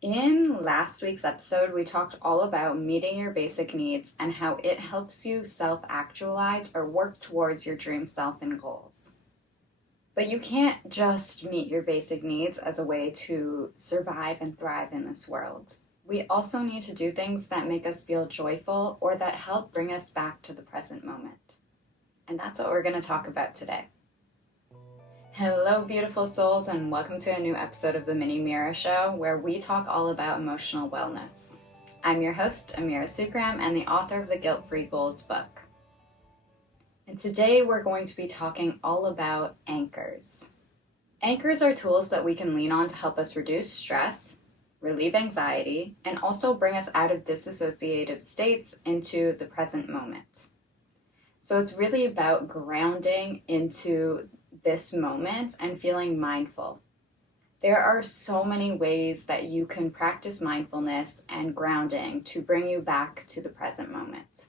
In last week's episode, we talked all about meeting your basic needs and how it helps you self-actualize or work towards your dream self and goals. But you can't just meet your basic needs as a way to survive and thrive in this world. We also need to do things that make us feel joyful or that help bring us back to the present moment. And that's what we're going to talk about today. Hello, beautiful souls, and welcome to a new episode of the Mini Amira Show, where we talk all about emotional wellness. I'm your host, Amira Sookram, and the author of the Guilt-Free Goals book. And today we're going to be talking all about anchors. Anchors are tools that we can lean on to help us reduce stress, relieve anxiety, and also bring us out of disassociative states into the present moment. So it's really about grounding into this moment and feeling mindful. There are so many ways that you can practice mindfulness and grounding to bring you back to the present moment.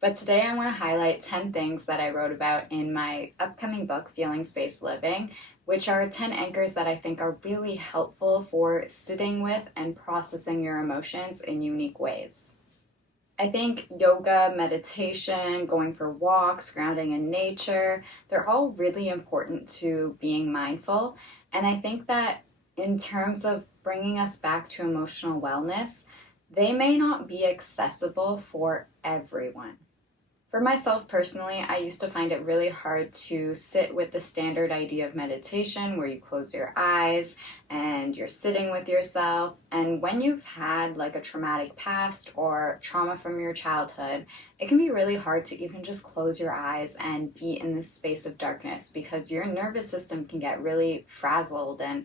But today I want to highlight 10 things that I wrote about in my upcoming book, Feelings-Based Living, which are 10 anchors that I think are really helpful for sitting with and processing your emotions in unique ways. I think yoga, meditation, going for walks, grounding in nature, they're all really important to being mindful. And I think that in terms of bringing us back to emotional wellness, they may not be accessible for everyone. For myself personally, I used to find it really hard to sit with the standard idea of meditation where you close your eyes and you're sitting with yourself. And when you've had like a traumatic past or trauma from your childhood, it can be really hard to even just close your eyes and be in this space of darkness because your nervous system can get really frazzled and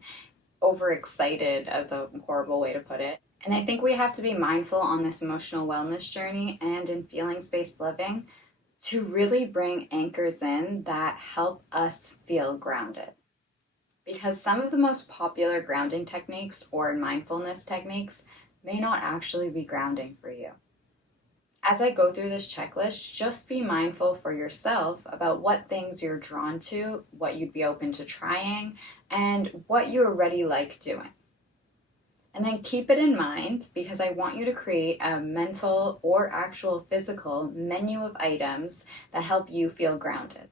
overexcited, as a horrible way to put it. And I think we have to be mindful on this emotional wellness journey and in feelings-based living to really bring anchors in that help us feel grounded. Because some of the most popular grounding techniques or mindfulness techniques may not actually be grounding for you. As I go through this checklist, just be mindful for yourself about what things you're drawn to, what you'd be open to trying, and what you already like doing. And then keep it in mind because I want you to create a mental or actual physical menu of items that help you feel grounded.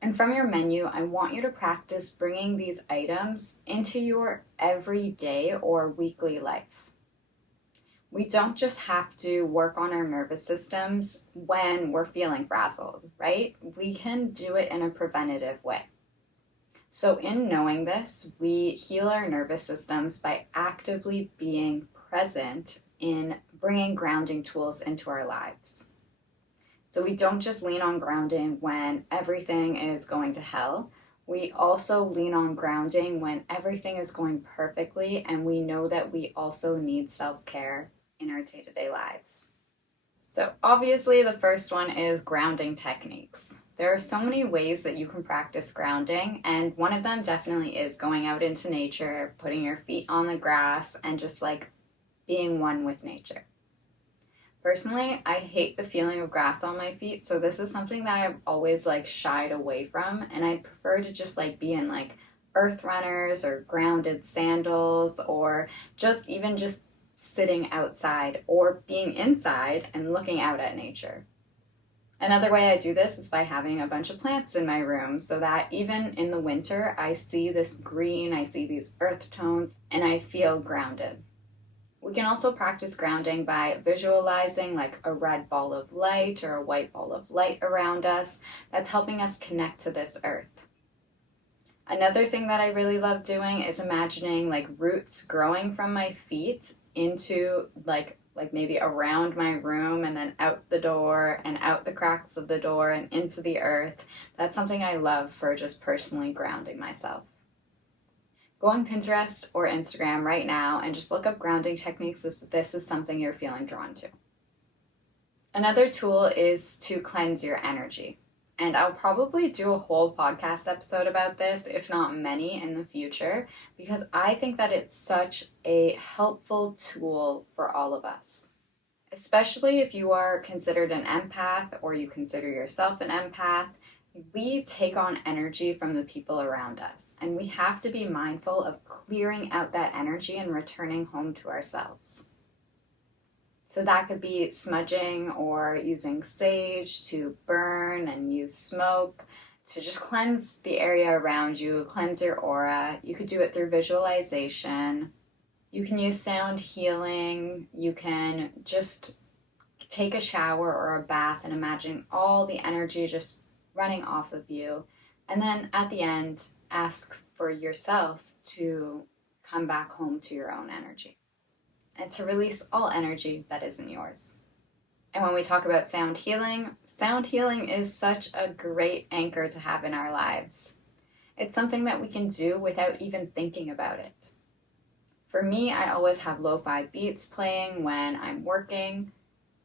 And from your menu, I want you to practice bringing these items into your everyday or weekly life. We don't just have to work on our nervous systems when we're feeling frazzled, right? We can do it in a preventative way. So in knowing this, we heal our nervous systems by actively being present in bringing grounding tools into our lives. So we don't just lean on grounding when everything is going to hell. We also lean on grounding when everything is going perfectly and we know that we also need self-care in our day-to-day lives. So obviously the first one is grounding techniques. There are so many ways that you can practice grounding, and one of them definitely is going out into nature, putting your feet on the grass, and just like being one with nature. Personally, I hate the feeling of grass on my feet, so this is something that I've always like shied away from, and I'd prefer to just like be in like earth runners or grounded sandals or just sitting outside or being inside and looking out at nature. Another way I do this is by having a bunch of plants in my room so that even in the winter, I see this green, I see these earth tones, and I feel grounded. We can also practice grounding by visualizing like a red ball of light or a white ball of light around us that's helping us connect to this earth. Another thing that I really love doing is imagining like roots growing from my feet into like maybe around my room and then out the door and out the cracks of the door and into the earth. That's something I love for just personally grounding myself. Go on Pinterest or Instagram right now and just look up grounding techniques if this is something you're feeling drawn to. Another tool is to cleanse your energy. And I'll probably do a whole podcast episode about this, if not many, in the future, because I think that it's such a helpful tool for all of us. Especially if you are considered an empath or you consider yourself an empath, We take on energy from the people around us, and we have to be mindful of clearing out that energy and returning home to ourselves. So that could be smudging or using sage to burn and use smoke to just cleanse the area around you, cleanse your aura. You could do it through visualization. You can use sound healing. You can just take a shower or a bath and imagine all the energy just running off of you. And then at the end, ask for yourself to come back home to your own energy and to release all energy that isn't yours. And when we talk about sound healing is such a great anchor to have in our lives. It's something that we can do without even thinking about it. For me, I always have lo-fi beats playing when I'm working.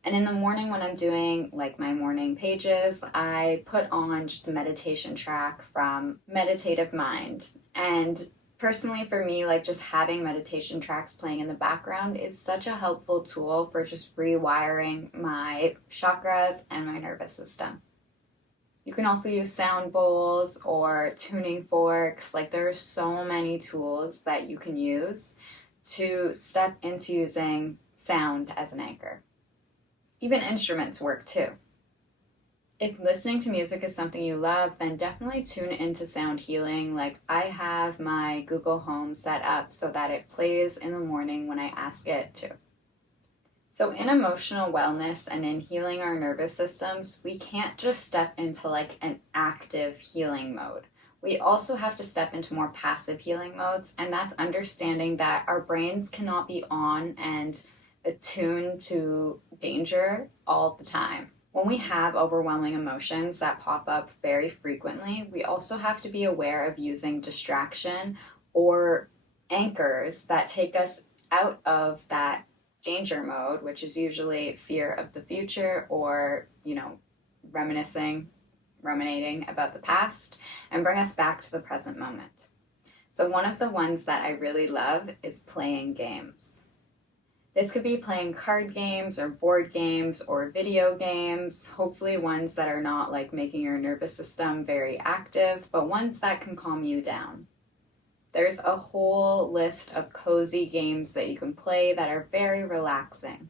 And in the morning when I'm doing like my morning pages, I put on just a meditation track from Meditative Mind. And personally for me, like just having meditation tracks playing in the background is such a helpful tool for just rewiring my chakras and my nervous system. You can also use sound bowls or tuning forks. Like there are so many tools that you can use to step into using sound as an anchor. Even instruments work too. If listening to music is something you love, then definitely tune into sound healing. Like I have my Google Home set up so that it plays in the morning when I ask it to. So in emotional wellness and in healing our nervous systems, we can't just step into like an active healing mode. We also have to step into more passive healing modes, and that's understanding that our brains cannot be on and attuned to danger all the time. When we have overwhelming emotions that pop up very frequently, we also have to be aware of using distraction or anchors that take us out of that danger mode, which is usually fear of the future or, ruminating about the past, and bring us back to the present moment. So one of the ones that I really love is playing games. This could be playing card games or board games or video games, hopefully ones that are not like making your nervous system very active, but ones that can calm you down. There's a whole list of cozy games that you can play that are very relaxing.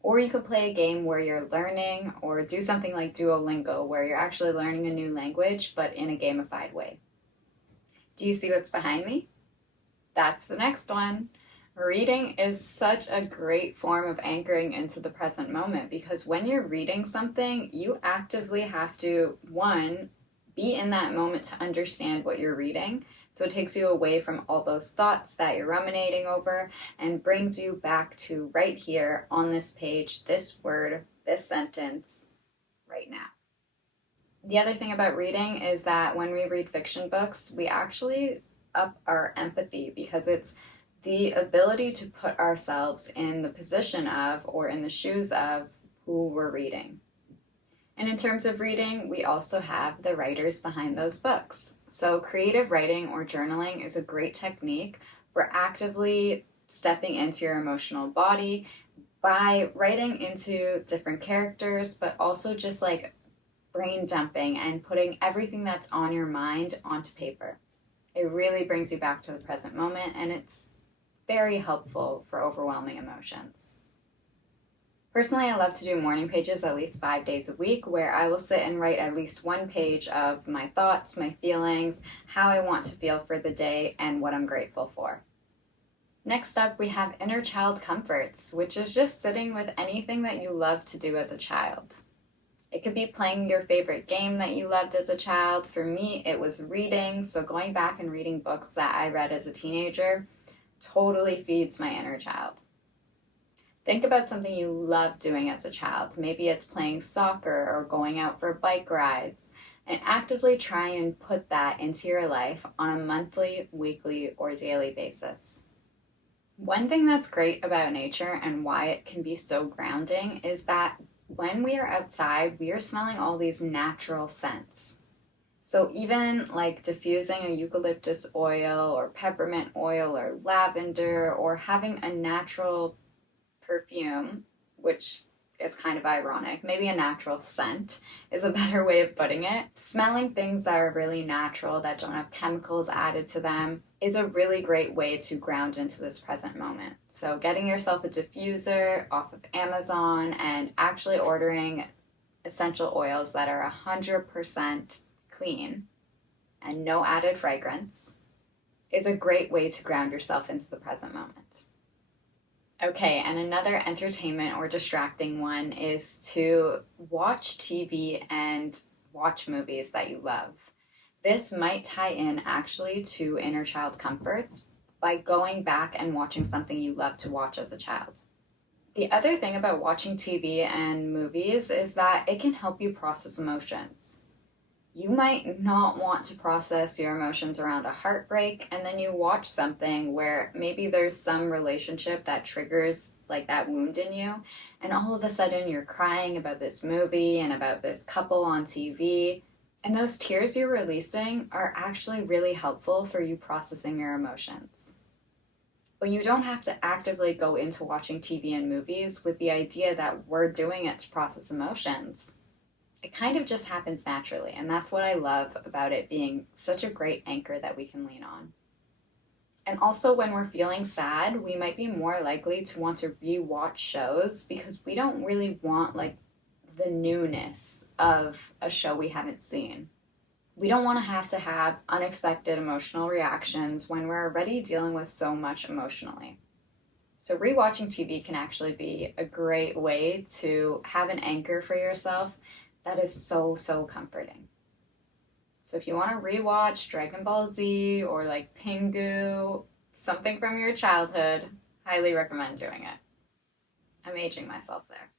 Or you could play a game where you're learning, or do something like Duolingo where you're actually learning a new language but in a gamified way. Do you see what's behind me? That's the next one. Reading is such a great form of anchoring into the present moment because when you're reading something, you actively have to, one, be in that moment to understand what you're reading. So it takes you away from all those thoughts that you're ruminating over and brings you back to right here on this page, this word, this sentence, right now. The other thing about reading is that when we read fiction books, we actually up our empathy because it's the ability to put ourselves in the position of or in the shoes of who we're reading. And in terms of reading, we also have the writers behind those books. So creative writing or journaling is a great technique for actively stepping into your emotional body by writing into different characters, but also just like brain dumping and putting everything that's on your mind onto paper. It really brings you back to the present moment, and it's very helpful for overwhelming emotions. Personally, I love to do morning pages at least 5 days a week where I will sit and write at least one page of my thoughts, my feelings, how I want to feel for the day, and what I'm grateful for. Next up, we have inner child comforts, which is just sitting with anything that you love to do as a child. It could be playing your favorite game that you loved as a child. For me, it was reading, so going back and reading books that I read as a teenager totally feeds my inner child. Think about something you loved doing as a child. Maybe it's playing soccer or going out for bike rides, and actively try and put that into your life on a monthly, weekly, or daily basis. One thing that's great about nature and why it can be so grounding is that when we are outside, we are smelling all these natural scents. So even like diffusing a eucalyptus oil or peppermint oil or lavender or having a natural perfume, which is kind of ironic. Maybe a natural scent is a better way of putting it. Smelling things that are really natural, that don't have chemicals added to them, is a really great way to ground into this present moment. So getting yourself a diffuser off of Amazon and actually ordering essential oils that are 100% clean and no added fragrance is a great way to ground yourself into the present moment. Okay, and another entertainment or distracting one is to watch TV and watch movies that you love. This might tie in actually to inner child comforts by going back and watching something you loved to watch as a child. The other thing about watching TV and movies is that it can help you process emotions. You might not want to process your emotions around a heartbreak, and then you watch something where maybe there's some relationship that triggers like that wound in you, and all of a sudden you're crying about this movie and about this couple on TV, and those tears you're releasing are actually really helpful for you processing your emotions. But you don't have to actively go into watching TV and movies with the idea that we're doing it to process emotions. It kind of just happens naturally, and that's what I love about it being such a great anchor that we can lean on. And also, when we're feeling sad, we might be more likely to want to re-watch shows because we don't really want like the newness of a show we haven't seen. We don't want to have unexpected emotional reactions when we're already dealing with so much emotionally. So rewatching TV can actually be a great way to have an anchor for yourself that is so, so comforting. So if you want to rewatch Dragon Ball Z or like Pingu, something from your childhood, highly recommend doing it. I'm aging myself there.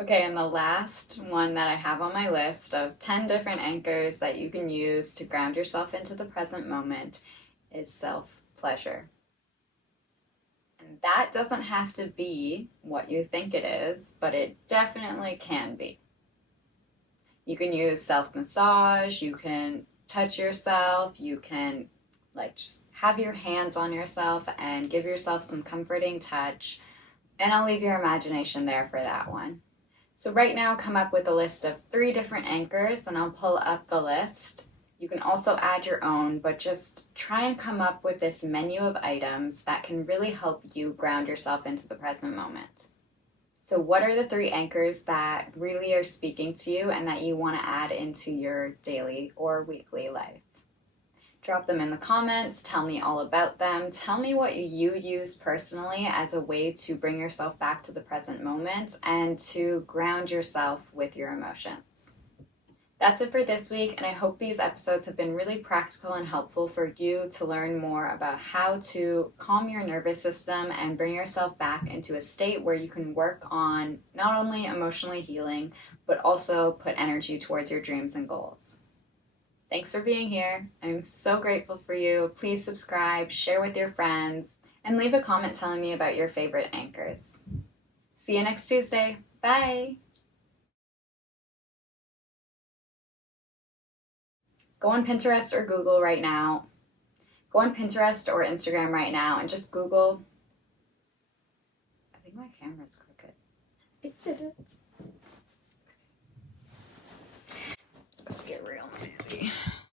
Okay, and the last one that I have on my list of 10 different anchors that you can use to ground yourself into the present moment is self-pleasure. And that doesn't have to be what you think it is, but it definitely can be. You can use self-massage, you can touch yourself, you can like just have your hands on yourself and give yourself some comforting touch. And I'll leave your imagination there for that one. So right now, come up with a list of 3 different anchors, and I'll pull up the list. You can also add your own, but just try and come up with this menu of items that can really help you ground yourself into the present moment. So what are the 3 anchors that really are speaking to you and that you want to add into your daily or weekly life? Drop them in the comments, tell me all about them, tell me what you use personally as a way to bring yourself back to the present moment and to ground yourself with your emotions. That's it for this week, and I hope these episodes have been really practical and helpful for you to learn more about how to calm your nervous system and bring yourself back into a state where you can work on not only emotionally healing, but also put energy towards your dreams and goals. Thanks for being here. I'm so grateful for you. Please subscribe, share with your friends, and leave a comment telling me about your favorite anchors. See you next Tuesday. Bye! Go on Pinterest or Google right now. Go on Pinterest or Instagram right now and just Google. I think my camera's crooked. I did it. It's about to get real noisy.